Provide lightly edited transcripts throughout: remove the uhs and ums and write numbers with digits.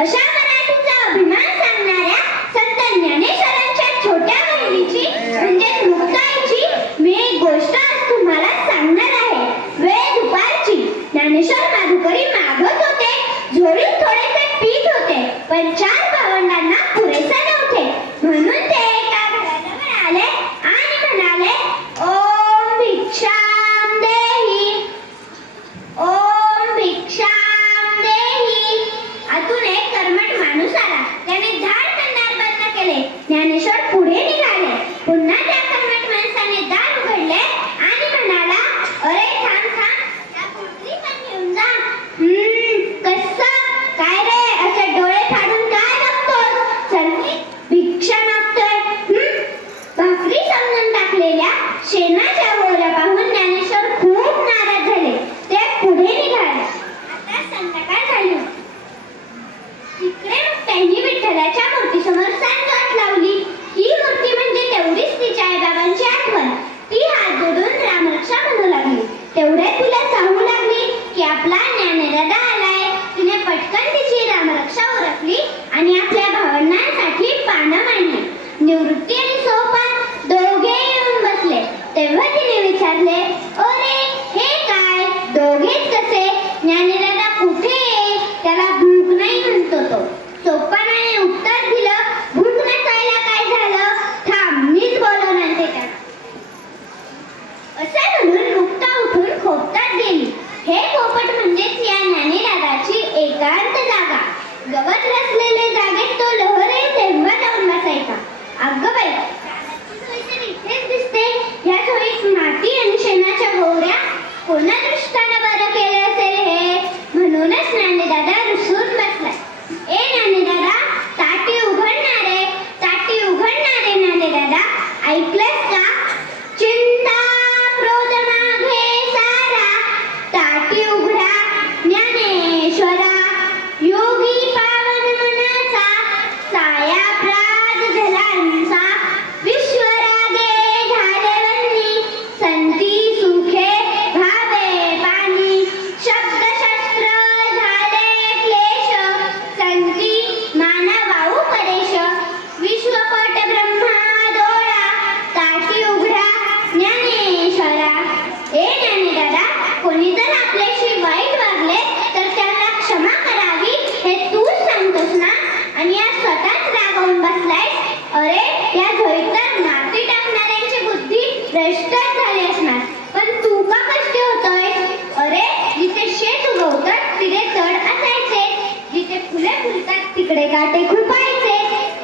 अशा मराठीचा अभिमान सांगणाऱ्या संत ज्ञानेश्वरांच्या छोट्या बहिणीची म्हणजे मुक्ताईची मी एक गोष्ट आज तुम्हाला सांगणार आहे. वेळ दुपारची. ज्ञानेश्वर माधुकरी मागत होते. झोळीत थोडेसे पीठ होते, पण 4 भावंडांना पुरेसे नव्हते. म्हणून ते एका घराजवळ आले आणि म्हणाले, ओम भिक्षाम देही, ओम भिक्षाम देही. आतून एक कर्मठ माणूस आला. त्याने धाडकन दार बंद केले. ज्ञानेश्वर पुढे निघाले. पुन्हा त्या कर्मठ माणसाने दार उघडले आणि म्हणाला, अरे थांब थांब, त्या पुटली पण घेऊन जा. कसं काय रे, असे डोळे फाडून काय बघतोस? चल भिक्षा मागतोय. भाकरी समजून टाकलेल्या शेणाच्या गोऱ्या पाहून ज्ञानेश्वर खूप नाराज झाले. ते पुढे निघाले. आता संध्याकाळ झाली. तिकडे मग त्यांनी विठ्ठलाच्या मूर्तीसमोर सांजवात लावली. ही मूर्ती म्हणजे तेवढीच तिच्या आईबाबांची आठवण. ती हात जोडून रामरक्षा म्हणू लागली. तेवढ्यात तिला चाहू लागली की आपला ज्ञानेदादा आलाय. तिने पटकन तिची रामरक्षा उरकली आणि आपल्या भावंडांसाठी पानं मांडली. निवृत्ती आणि सोपान दोघे येऊन बसले. तेव्हा तिने विचारले, अरे हे काय, दोघेच कसे? ज्ञानेदादा कुठे? त्याला भूक नाही म्हणतो तो. सोपानाने उत्तर दिलं, भूक नसायला काय झालं? थांब, मीच बोलवून आणते त्याला. असे म्हणून मुक्ता उठून खोपटात गेली. हे खोपट म्हणजेच या ज्ञानेदादाची एकांत जागा. गवत रचलेले जागेत तो लहरे तेव्हा जाऊन बसायचा. अगं बाई, इथेच दिसते. ह्या झोळीत माती आणि शेणाच्या गोवऱ्या कोणा दृष्टानं बरं केलं असेल हे? म्हणूनच ज्ञानेदादा रुसून बसलाय. ए ज्ञानेदादा, ताटी उघडणारे, ताटी उघडणारे ज्ञानेदादा, ऐकलंस का? चिंता क्रोध मागे सारा, ताटी उघडा ज्ञानेश्वरा. योगी पावन मनाचा, साया प्राज झलांचा. विश्वरागे झाले वन्नी, संती सुखे भावे पाणी. शब्दशस्त्र झाले क्लेश, संती मानवा उपदेश. विश्वपट ब्रह्मा डोळा, ताटी उघडा ज्ञानेश्वरा. ए ज्ञानेदादा, कोणी जर आपल्याशी वाईट वागले तर त्याला क्षमा करावी हे तूच सांगतोस ना, आणि या स्वतःच रागावून बसलायस. अरे या झोळीत तर माती टाकणाऱ्यांची बुद्धी भ्रष्टच झाली असणार, पण तू का कष्टी होतोय? अरे जिथे शेत उगवतात तिथे तड असायचे, जिथे फुले फुलतात तिकडे काटे खुपायचे,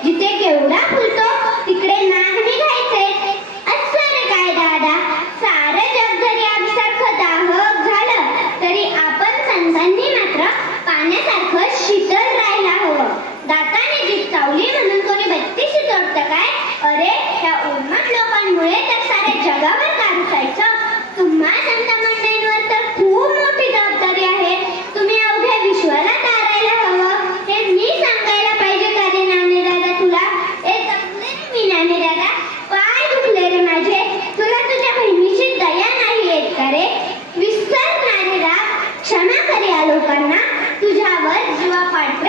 जिथे केवढा फुलतो तिकडे नाग निघायचे. असं रे काय दादा, सारं जग जरी आगीसारखं दाहक झालं तरी आपण संतांनी मात्र पाण्यासारखं शीतल राहायला हवं. दाताने जीभ चावली म्हणून कोणी बत्तीशी तोडतं काय? अरे ह्या उन्मट लोकांमुळे तर साऱ्या जगावर काढायचं. तुम्हा संत मंडळींवर तर खूप मोठी जबाबदारी आहे. तुम्ही अवघ्या विश्वाला तारायला हवं. हे मी सांगायला पाहिजे का रे ज्ञानेदादा तुला? ए जमले रे मी ज्ञानेदादा, पाय दुखले रे माझे. तुला तुझ्या बहिणीची दया नाही येत का रे? विसर ज्ञानेदा, क्षमा कर या लोकांना. तुझ्यावर जीवापाड